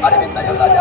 Ada minta yang lagi,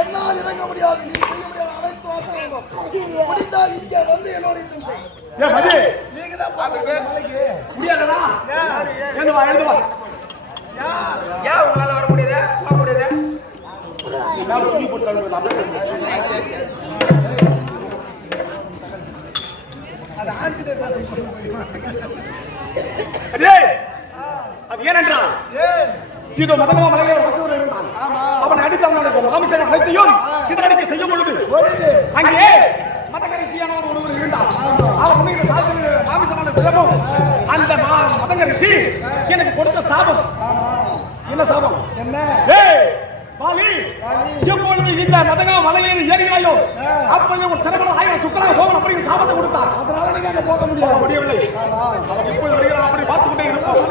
என்னால் இறங்க முடியாது, நீ செய்ய முடியாது, அனைத்து வாசகம் முடிந்தால் இங்கே வந்து என்னோட நீங்க தான் முடியாதா? ஏன் உங்களால வர முடியாது? போக முடியாது. அது ஆஞ்சநேயர் அது ஏனென்றால் இதோ மதங்கமா மலையில ஒருவர் இருந்தான். அவன் அடித்தவனுடைய மாமிசம் அனைத்தையும் சிதறடிக்க செய்யும் பொழுது அங்கே மதகரிசியான ஒருவர் இருந்தான். அவர் உண்மையில் மாமிசமான விதமும் அந்த மதகரிசி எனக்கு கொடுத்த சாபம். என்ன சாபம்? என்ன? பாலி, எப்பொழுது இந்த மதங்கா மலையில் ஏறினாயோ அப்பொழுது ஒரு சிறப்பான 1000 சுக்கலாக போகணும் அப்படிங்கிற சாபத்தை கொடுத்தார். அதனால நீங்க அங்க போக முடியவில்லை. அவர் இப்பொழுது வருகிறார், அப்படி பார்த்து கொண்டே இருப்போம்.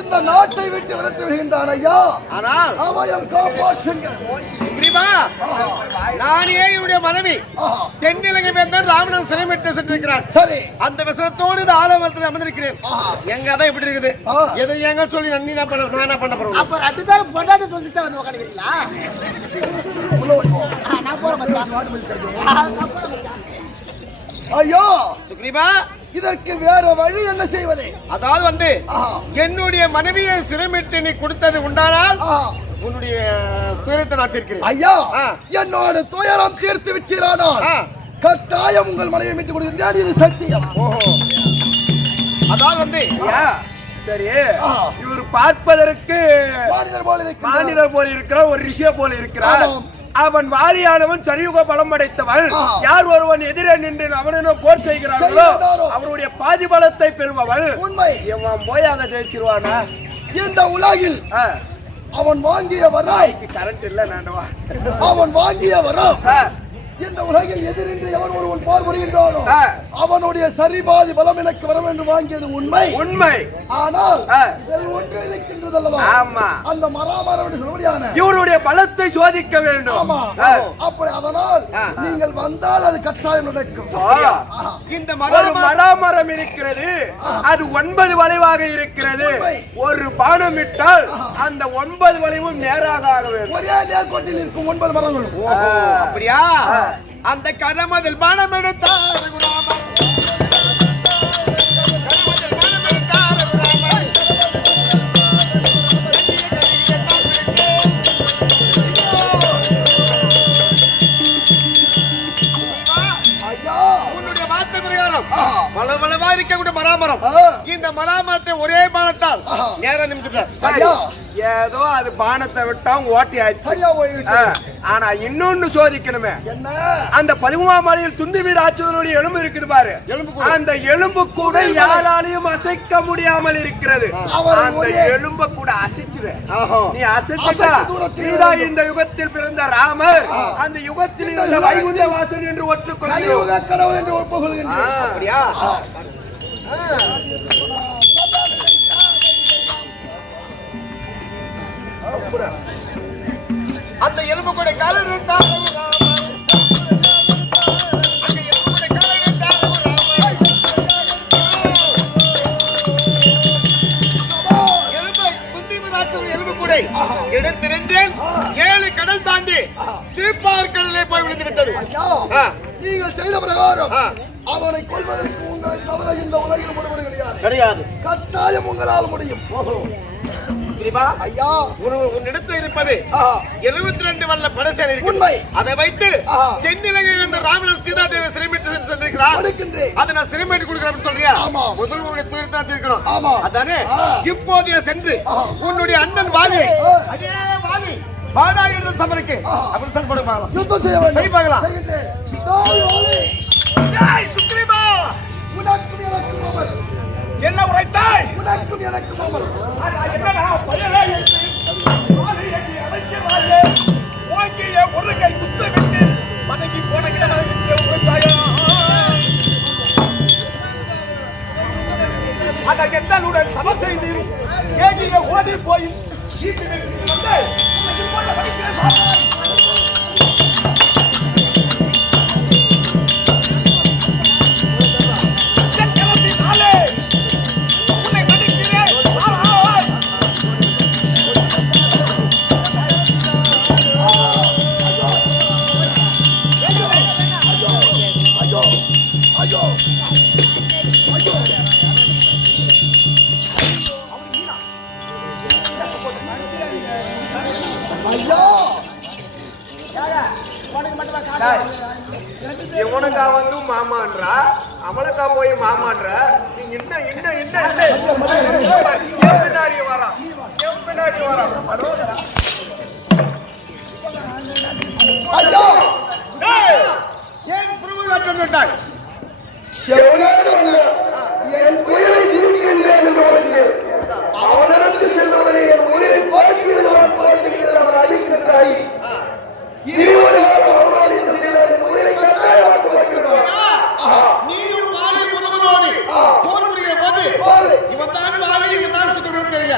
இந்த நாட்டை விட்டு விரட்டி விடுகின்றான் ஐயா. ஆனால் அவயம் காப்பாற்றுங்கள். நானே என்னுடைய மனைவி தென்னிலங்கை வேந்தன் ராமணன் சிறைமிட்டு சென்றிருக்கிறான். சரி, அந்த விசனத்தோடு இந்த ஆலமரத்தில் அமர்ந்திருக்கிறேன். எங்க அதான் இப்படி இருக்குது, எதை எங்க சொல்லி நன்னி நான் பண்ண போறேன். அப்ப 2 பேரும் பொண்டாட்டி சொல்லிட்டு வந்து உட்காந்துக்கிறீங்களா? நான் போறேன். ஐயோ சுக்ரீவா, இதற்கு வேற வழி என்ன செய்வது? அதாவது வந்து என்னுடைய மனைவியை சிறைமிட்டு நீ கொடுத்தது உண்டானால் உன்னுடைய துயரத்தை நான் தீர்க்கிறேன். ஐயா, என்னோட துயரம் தீர்த்து விட்டீரானால் கட்டாயம் உங்கள் மனைவியை மீட்டு கொடுக்கிறேன். இது சத்தியம். அதாவது வந்து சரி, இவர் பார்ப்பதற்கு மாநிலர் போல இருக்கிற ஒரு ரிஷிய போல இருக்கிறார். அவன் வாரியானவன் சரியுக பலம் அடைத்தவன். யார் ஒருவன் எதிரே நின்று அவனும் போர் செய்கிறார்களோ அவருடைய பாதி பலத்தை பெறுபவள். உண்மை. இவன் போய் அதை ஜெயிச்சிருவானா? இந்த உலகில் அவன் வாங்கிய வரம் கரண்ட் இல்ல நாண்டவா. அவன் வாங்கிய வரம் இந்த உலகில் எதிரின்றி எவன் ஒருவன் போர் புரிகின்றானோ அவனுடைய சரிபாதி பலம் எனக்கு வர வேண்டும் வாங்கியது உண்மை உண்மை. ஆனால் இதில் ஒன்று இருக்கின்றது அல்லவா? ஆமா. அந்த மராமரம் என்று சொல்லும்படியான இவருடைய பலத்தை சோதிக்க வேண்டும். ஆமா. அப்படி அதனால் நீங்கள் வந்தால் அது கட்டாயம் நடக்கும். இந்த மராமரம் இருக்கிறது, அது 9 வளைவாக இருக்கிறது. ஒரு பானம் இட்டால் அந்த 9 வளைவும் நேராக ஆக வேண்டும். ஒரே நேர்கோட்டில் இருக்கும் 9 மரங்களும். அப்படியா? அந்த கரமதில் பானம் எடுத்தார் வளவளவா இருக்கக்கூடிய மராமரம். இந்த மராமரத்தை ஒரே பானத்தால் நேரம் நிமித்திட்டார். ஏதோ அது பானத்தை விட்டா ஓட்டி ஆயிடுச்சு. ஆனா இன்னொன்னு சோதிக்கணுமே. அந்த 13ஆம் மலையில் துந்தி வீடு ஆச்சுவனுடைய எலும்பு இருக்குது பாரு. அந்த எலும்பு கூட யாராலையும் அசைக்க முடியாமல் இருக்கிறது. அந்த எலும்பு கூட அசைச்சுரு. நீ அசைச்சுட்டா நீதான் இந்த யுகத்தில் பிறந்த ராமர், அந்த யுகத்தில் இருந்த வைகுந்த வாசன் என்று ஒற்றுக்கொள்கிறோம். கடவுள் என்று ஒப்புக்கொள்கின்றேன். அப்படியா? அந்த எலும்பு கூட காலில் எடுத்திருந்தேன். 7 கடல் தாண்டி திருப்பார்கடலை போய் விழுந்து விட்டது. நீங்கள் செய்த பிரகாரம் அவனை கொள்வதற்கு உங்கள் தவிர இந்த உலகில் முடிவு கிடையாது. கட்டாயம் உங்களால் முடியும். ஐயா, உன்னிடத்தில் இருப்பது 72 வல்ல படசேனை உண்மை. அதை வைத்து தென்னிலங்கையில் இருந்த ராமன் சீதாதேவி சிறைமிட்டு சென்றிருக்கிறார். அதை நான் சிறைமிட்டு கொடுக்கிறேன் சொல்றியா? முதல் உன்னுடைய துயரத்தான் இருக்கணும். அதானே இப்போதைய சென்று உன்னுடைய அண்ணன் வாலி பாடாயுடன் சமருக்கு அப்படி சம்படுமா யுத்தம் செய்ய வேண்டும். சரி பார்க்கலாம். சுக்ரீவா, உனக்கும் எனக்கும் அமர். என்ன உரைத்தாய்? உனக்கும் எனக்கும் அமர். ஒரு கை குத்த விட்டு மனைவி போன எந்தனுடன் சம செய்து கேகிய ஓடி போய் இவனுக்கா வந்து மாமான்றா, அவனுக்கா போய் மாமான்ற. நீங்க பின்னாடி வரான். ஏன் புருவகாட்டம் விட்டாய்? நீயும் வாலி முருகனோடு போர் புரிகிற போது இவன் தான் வாலி, இவன் தான் சுக்கிரன் தெரியல.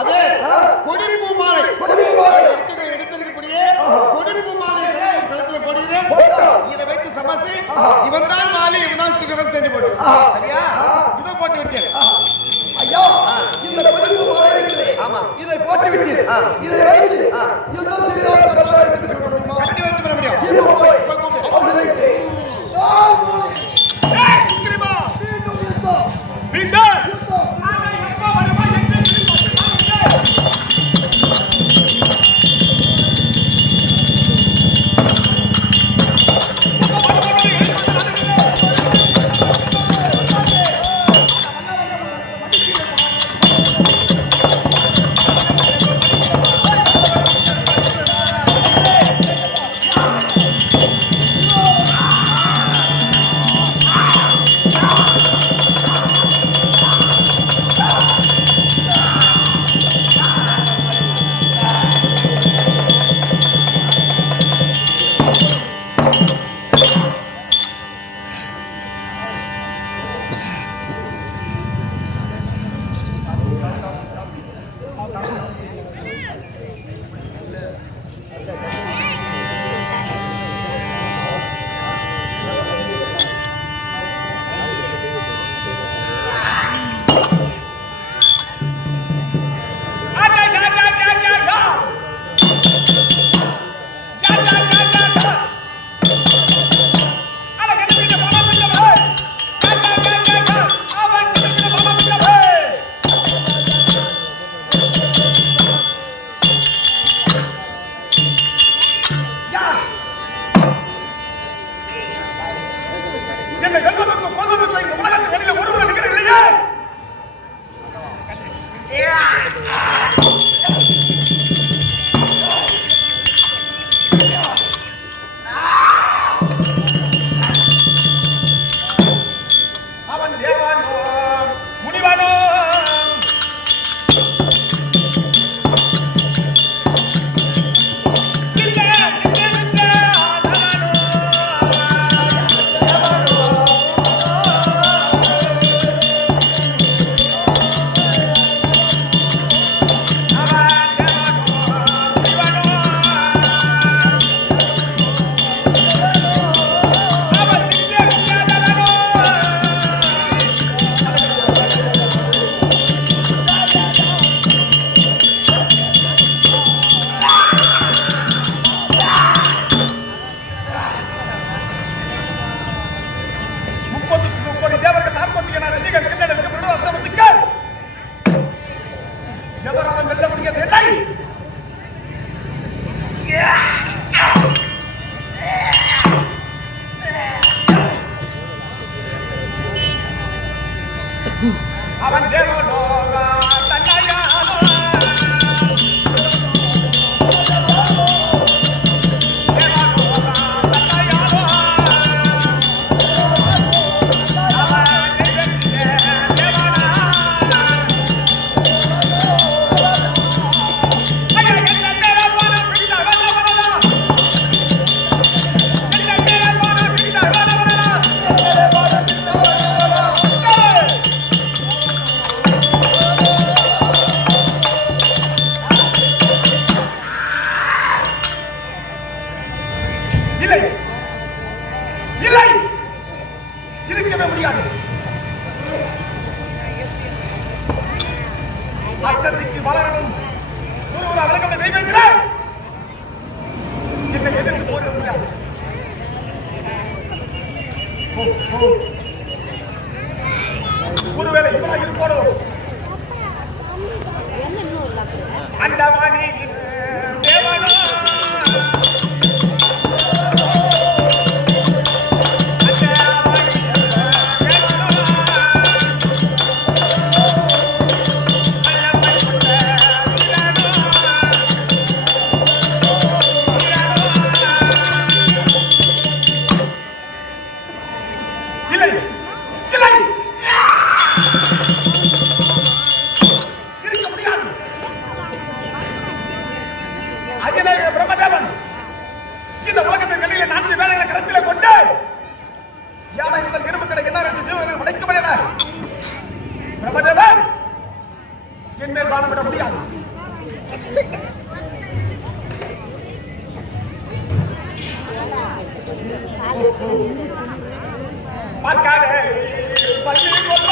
அதே கொடிப்பூ மாலை எடுத்திருக்கக்கூடிய கொடிப்பூ மாலை கழுத்துல போடுகிறேன். இதை வைத்து சமசி இவன் தான் வாலி, இவன் தான் சுக்கிரன் தெரிஞ்சு போடும். சரியா? இதை போட்டு விட்டேன். ஐயா, இந்த கொடிப்பூ மாலை இருக்குது. ஆமா, இதை போட்டு விட்டேன். இதை வைத்து யுத்தம் செய்தால் கட்டி வைத்து பண்ண முடியும். வெல்வதற்கும் கொள்வதற்கும் இந்த உலகத்தில் வெளியில ஒருவர் நிகழ இல்லையே. அவன் தேவானோ முனிவானோ அவன் தேவலோக தன்னையானோ தேவலோக தன்னையானோ அவன் தேவனா ஐயா என்ன தேவனா பிடிதா வரவரா என்ன தேவனா பிடிதா வரவரா இல்லை இல்லை இருக்கவே முடியாது. அஷ்டத்திக்கு வளரணும் ஒருவர் அழகப்பட தெய்வங்கிறார். என்னை எதிர்த்து போட முடியாது. ஒருவேளை இவரா இருப்போடோ அந்த வாணியின் தேவனோ இல்லை இல்லை இருக்க முடியாது. அஜினேய பிரம்மதேவன் இந்த உலகத்தின் வெளியில 4 வேலைகளை கருத்திலே கொண்டு யானை முதல் இரும்பு கடை என்ன ஜீவர்கள் படைக்கப்படல. பிரம்மதேவன் என் மேல் வாழவிட முடியாது. பார்க்காதே பள்ளி கொள்ள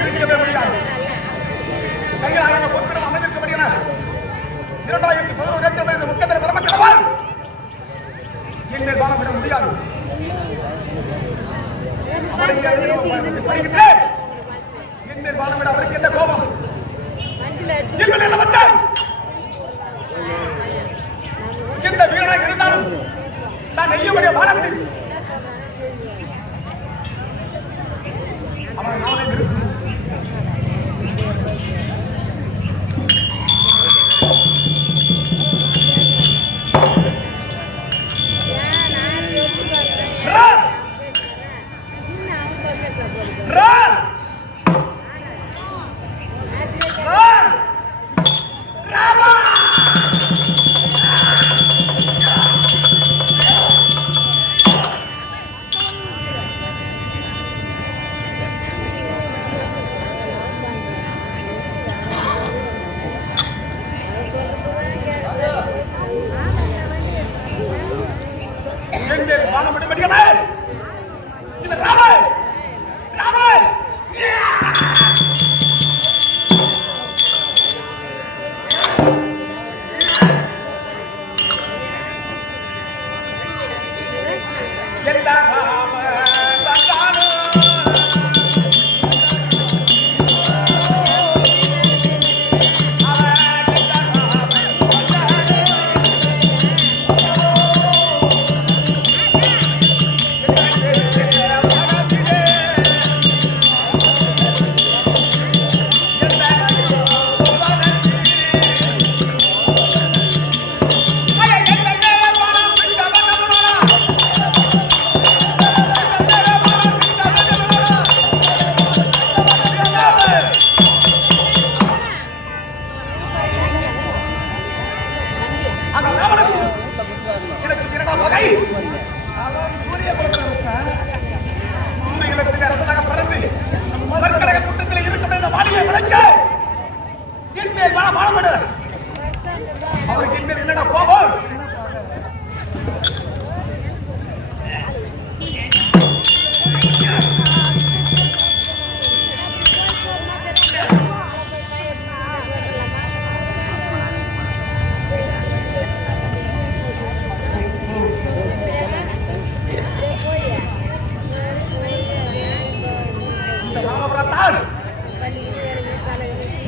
இருக்கவே முடியாது. கையில் 1000 பொருட்களும் அமைந்திருக்கப்படுகின்றன. 2011 முக்கியத்தில் பரமக்கிழவன் என்னை வாழவிட முடியாது. அவனை படிக்கின்றேன். என்னை வாழவிட அவருக்கு என்ன கோபம்? என்ன வந்தால் எந்த வீரனாக இருந்தாலும் நான் நெய்யமுடைய வானத்தில் அவன் நாளை இருக்கும். எனக்கு இரண்டாம் வகை சூரியகுலத்தில் அரசனாக பிறந்து மறுக்கடக கூட்டத்தில் இருக்கின்ற இந்த வாலியை விளக்க என் மேல் வாழப்படு அவருக்கு என் மேல் என்னடா கோபம்?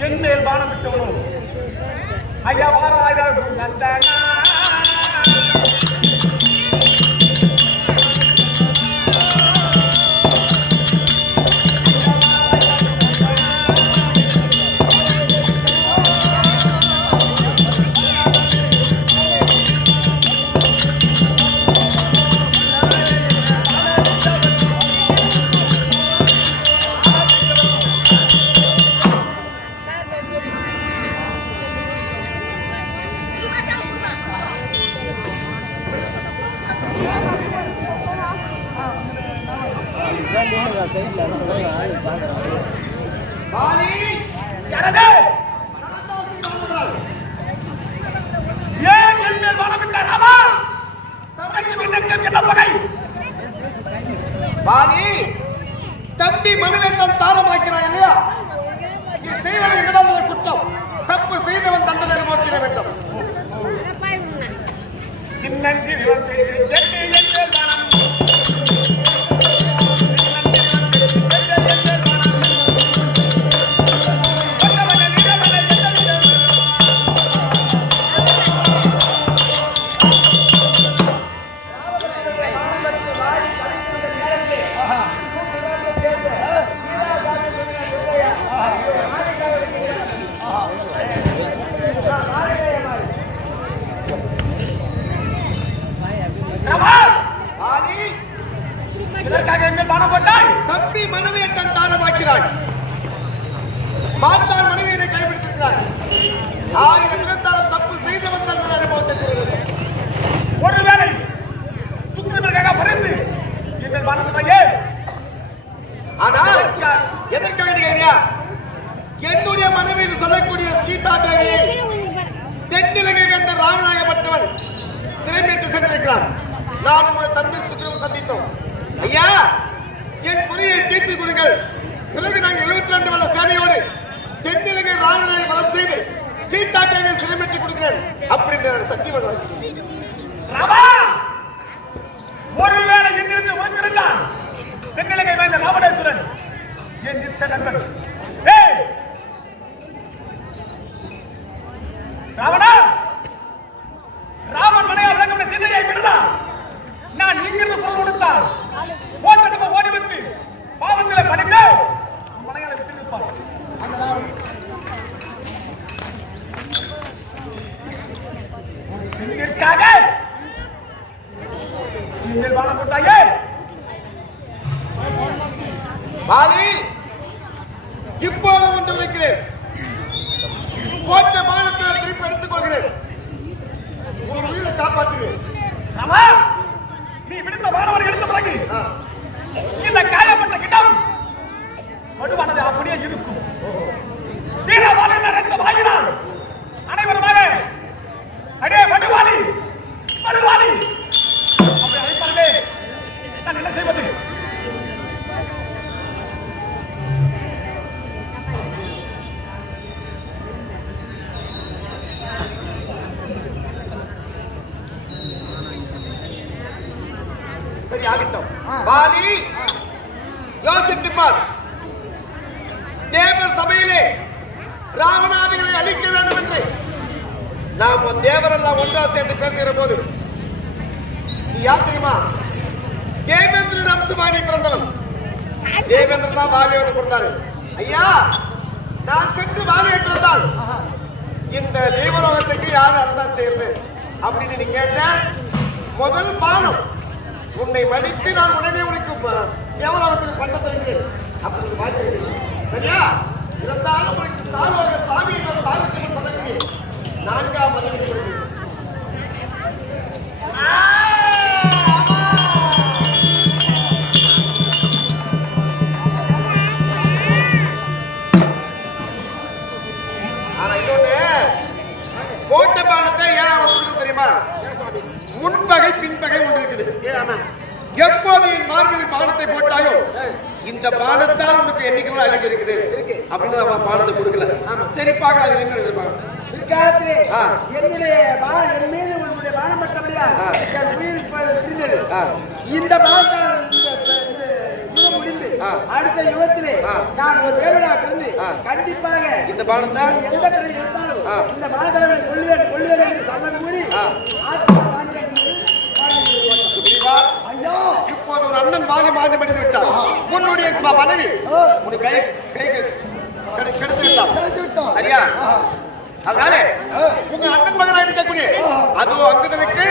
என் மேல் பானம் விட்டவனும் ஐயா வாராயிரம் நந்தனா தம்பி மனதை தன் தாரமாக்கிறான் இல்லையா? நீ செய்வது என்னதான் குற்றம்? தப்பு செய்தவன் தண்டனை அனுபவிக்க வேண்டும். சின்னஞ்சிறு தம்பி மனைவியை தன் தாரமாக்கிறான். மாற்றார் மனைவியை கைவிடுத்திருக்கிறான். ஆயிரம் இருந்தாலும் தப்பு செய்தவன் தன் அனுபவத்தை தெரிகிறது. ஒருவேளை சுக்கிரமனுக்காக பறிந்து எங்கள் மனதையே ஆனால் எதற்காக கேட்கிறியா? என்னுடைய மனைவி சொல்லக்கூடிய சீதா தேவியை தென்னிலங்கை வேந்த ராமநாயகப்பட்டவன் சிறைமீட்டு சென்றிருக்கிறான். நான் உங்களுடைய தம்பி சுக்கிரமன் சந்தித்தோம். ஐயா, என் குறியை தீர்த்துக் கொடுங்கள். பிறகு நாங்கள் 72 வல்ல சேனையோடு தென்னிலங்கை ராவணனை வலம் செய்து சீதா தேவியை சிறைமீட்டி கொடுக்கிறேன் அப்படின்னு சத்தியம். ஒருவேளை என்னிருந்து வந்திருந்தான் தென்னிலங்கை வேந்த ராவணேஸ்வரன் என் நிச்சய நண்பன். ராவணா, ராவன் மனையா விளங்க சீதையை விடலாம். நான் இங்கிருந்து குரல் கொடுத்தால் ஓட்டடுப்ப ஓடி வந்து பாவங்களை பணிந்து மலையாள விட்டு நிற்பார். நீங்கள் வாழ போட்டாயே பாலி, இப்போது ஒன்று வைக்கிறேன். போட்ட பானத்தை திருப்பி எடுத்துக் கொள்கிறேன். உன் உயிரை காப்பாற்றுவேன். நீ விடுத்த மாணவனை எடுத்த பிறகு இந்த காயப்பட்ட கிட்டம் மடுவானது அப்படியே இருக்கும். வீரவாளி நிறைந்த வாயினால் அனைவருமாக அடே மடுவாளி மடுவாளி அப்படி அழைப்பார்களே, நான் என்ன செய்வது? சரி ஆகட்டும். பாலி, யோசித்துப்பார். தேவர் சபையிலே ராவணாதிகளை அழிக்க வேண்டும் என்று நாம் தேவரெல்லாம் ஒன்றா சேர்ந்து பேசுகிற போது நீ யார் தெரியுமா? தேவேந்திரன் அம்சமானி பிறந்தவன். தேவேந்திரன் தான் வாலியை வந்து பிறந்தாரு. ஐயா, நான் சென்று வாலியை பிறந்தால் இந்த தேவலோகத்துக்கு யார் அரசாங்கம் செய்யறது அப்படின்னு நீ கேட்ட முதல் பானம் உன்னை மடித்து நான் உடனே உனக்கு தேவலோகத்துக்கு பண்ண தருகிறேன் அப்படின்னு பார்த்து சரியா? இருந்தாலும் உனக்கு சார்பாக சாமியை நான் சாதிச்சு சொல்லக்கூடிய 4ஆம் மதிப்பு பானத்தை ஏன் அவசரம் தெரியுமா? முன்பகை பின்பகை ஒன்று இருக்குது. எப்போது என் மார்பில் பானத்தை போட்டாயோ இந்த பானத்தால் உனக்கு எண்ணிக்கைகள் அழகு இருக்குது அப்படின்னு அவன் பானத்தை கொடுக்கல. சரி பார்க்கலாம் அது என்ன எதிர்பார்க்கலாம். பிற்காலத்திலே என்னுடைய என் மீது உன்னுடைய பானம் பட்டபடியா என் உயிர் பிரிந்தது. இந்த பானத்தால் முடிந்து அடுத்த யுகத்திலே நான் ஒரு வேலையாக இருந்து கண்டிப்பாக இந்த பானத்தை எந்த கடையில் இருந்தாலும் இந்த பானத்தை கொள்ளுவேன் என்று சமன் கூறி ஐயா இப்போது ஒரு அண்ணன் வாலி மாண்டு படித்து விட்டார். உன்னுடைய மனைவி உன் கை கிடைத்து விட்டார். சரியா? அதனால உங்க அண்ணன் மகனாக இருக்கக்கூடிய அதோ அங்குதனுக்கு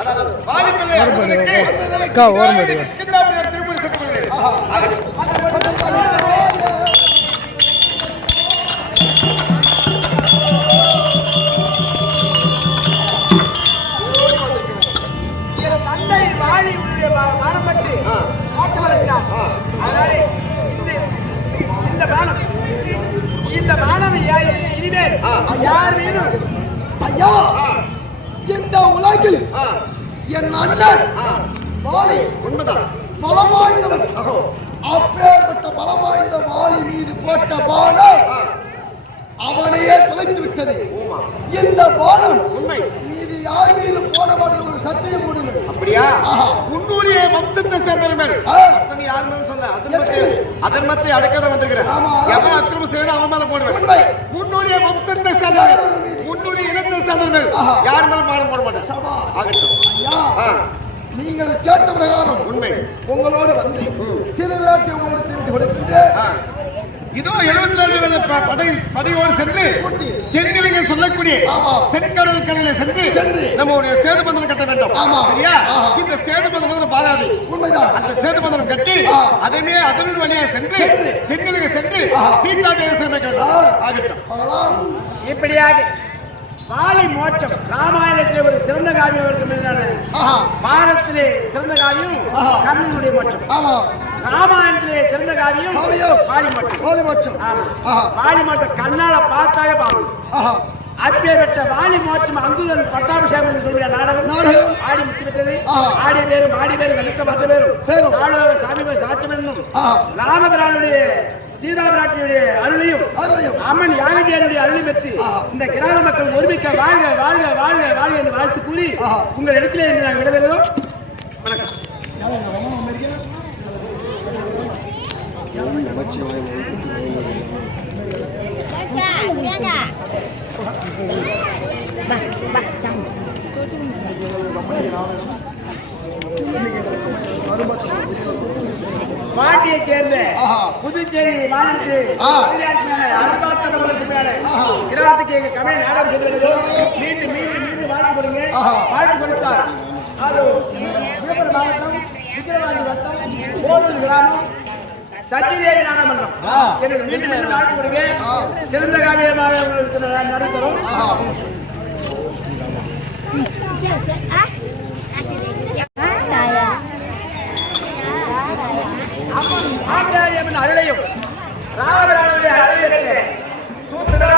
அதாவது வாலி பிள்ளை அங்குதனுக்கு திருப்பதி சென்று இந்த பானம் இனிமேல் யார் மீதும் ஐயா இந்த உலகில் என் அண்ணன் வாலி உண்மைதான் பலம் வாய்ந்தவன். அப்பேற்பட்ட பலம் வாய்ந்த வாலி மீது போட்ட பானம் அவனையே தொலைத்து விட்டது. இந்த பானம் உண்மை மீது யார் மீது போட மாட்டேன் ஒரு சத்தியம் போடுங்க. அப்படியா? உன்னுடைய வம்சத்தை சேர்ந்தவர்கள் அத்தனை யார் மேல சொல்ல அதர்மத்தை அடக்காத வந்திருக்கிறேன். எவன் அக்கிரமம் செய்யணும் அவன் மேல போடுவேன். உன்னுடைய வம்சத்தை சேர்ந்தவர்கள் உன்னுடைய இனத்தை சேர்ந்தவர்கள் யார் மேல பாடம் போட மாட்டேன். ஆகட்டும். நீங்கள் கேட்ட பிரகாரம் உண்மை உங்களோடு வந்து சில பேரை உங்களுக்கு திருப்பி கொடுக்கின்றேன். இதோ 72 படையோடு சென்று தென்னிலங்கை சொல்லக்கூடிய தென்கடல் கரையில சென்று நம்முடைய சேதுபந்தனம் கட்ட வேண்டும். சரியா? இந்த சேதுபந்தனம் பாராது உண்மைதான். அந்த சேதுபந்தனம் கட்டி அதே அதன் வழியா சென்று தென்னிலங்கை சென்று சீதா தேவசம் ஆகட்டும். இப்படியாக வாலி மோட்சம் ராமாயணத்திலே ஒரு சிறந்த காவியம் இருக்கு. பாரதத்திலே சிறந்த காவியம் கர்ணனுடைய மோட்சம். ராமாயணத்திலே சிறந்த காவியம் வாலி மோட்சம். வாலி மோட்சம் கண்ணால பார்த்தாலே பாவம். அப்பேற்பட்ட வாலி மோட்சம் அங்குதன் பட்டாபிஷேகம் என்று சொல்லிய நாடகம் ஆடி முத்திவிட்டது. ஆடிய பேரும் ஆடி பேரும் கணிக்க 10 பேரும் சாமி சாட்டம் என்னும் ராமபிரானுடைய சீதா பிராட்டியுடைய அருளையும் அம்மன் யாகஜியனுடைய அருளையும் பெற்று இந்த கிராம மக்கள் ஒருமிக்க வாழ்க வாழ்க வாழ்க வாழ்க என்று வாழ்த்து கூறி உங்கள் இடத்திலே இன்று நாங்கள் விடைபெறுகிறோம். வணக்கம். பாட்டியை சேர்ந்த புதுச்சேரி மாநிலத்து கிராமத்துக்கு கமல் நாடகம் சொல்வது மீண்டும் மீண்டும் மீண்டும் வாழ்த்து கொடுங்க. வாழ்த்து கொடுத்தார் அது விழுப்புரம் மாவட்டம் விக்கிரவாண்டி வட்டம் கோவில் கிராமம் சத்தியதேவி நாடமன்றம். எனக்கு மீண்டும் மீண்டும் வாழ்த்து கொடுங்க. சிறந்த காவியமாக நடத்தரும். ஆச்சாரியம்மன் அருளையும் ராமபிரானுடைய அருளையும் சூத்திரா